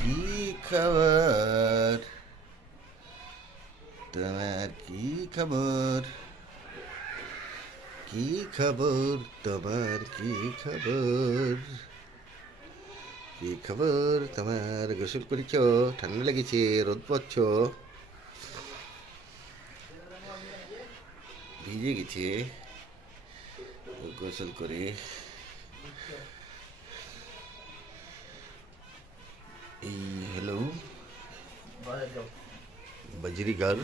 কি খবর তোমার? কি খবর? কি খবর তোমার? কি খবর? কি খবর তোমার? গোসল করেছ? ঠান্ডা লেগেছে? রোদ পাচ্ছ? ভিজে গেছে গোসল করে। এই হ্যালো বজরিগার।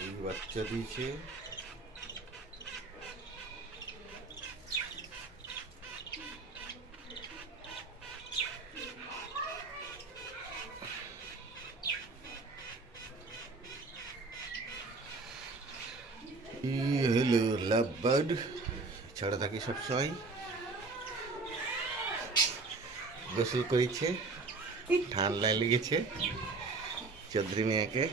এই বাচ্চা দিয়েছে। এই হলো লাভ বার্ড, ছাড়া থাকি সবসময়। গোসল করেছে, ঠান্ডায় লেগেছে চৌধুরী মিয়াকে।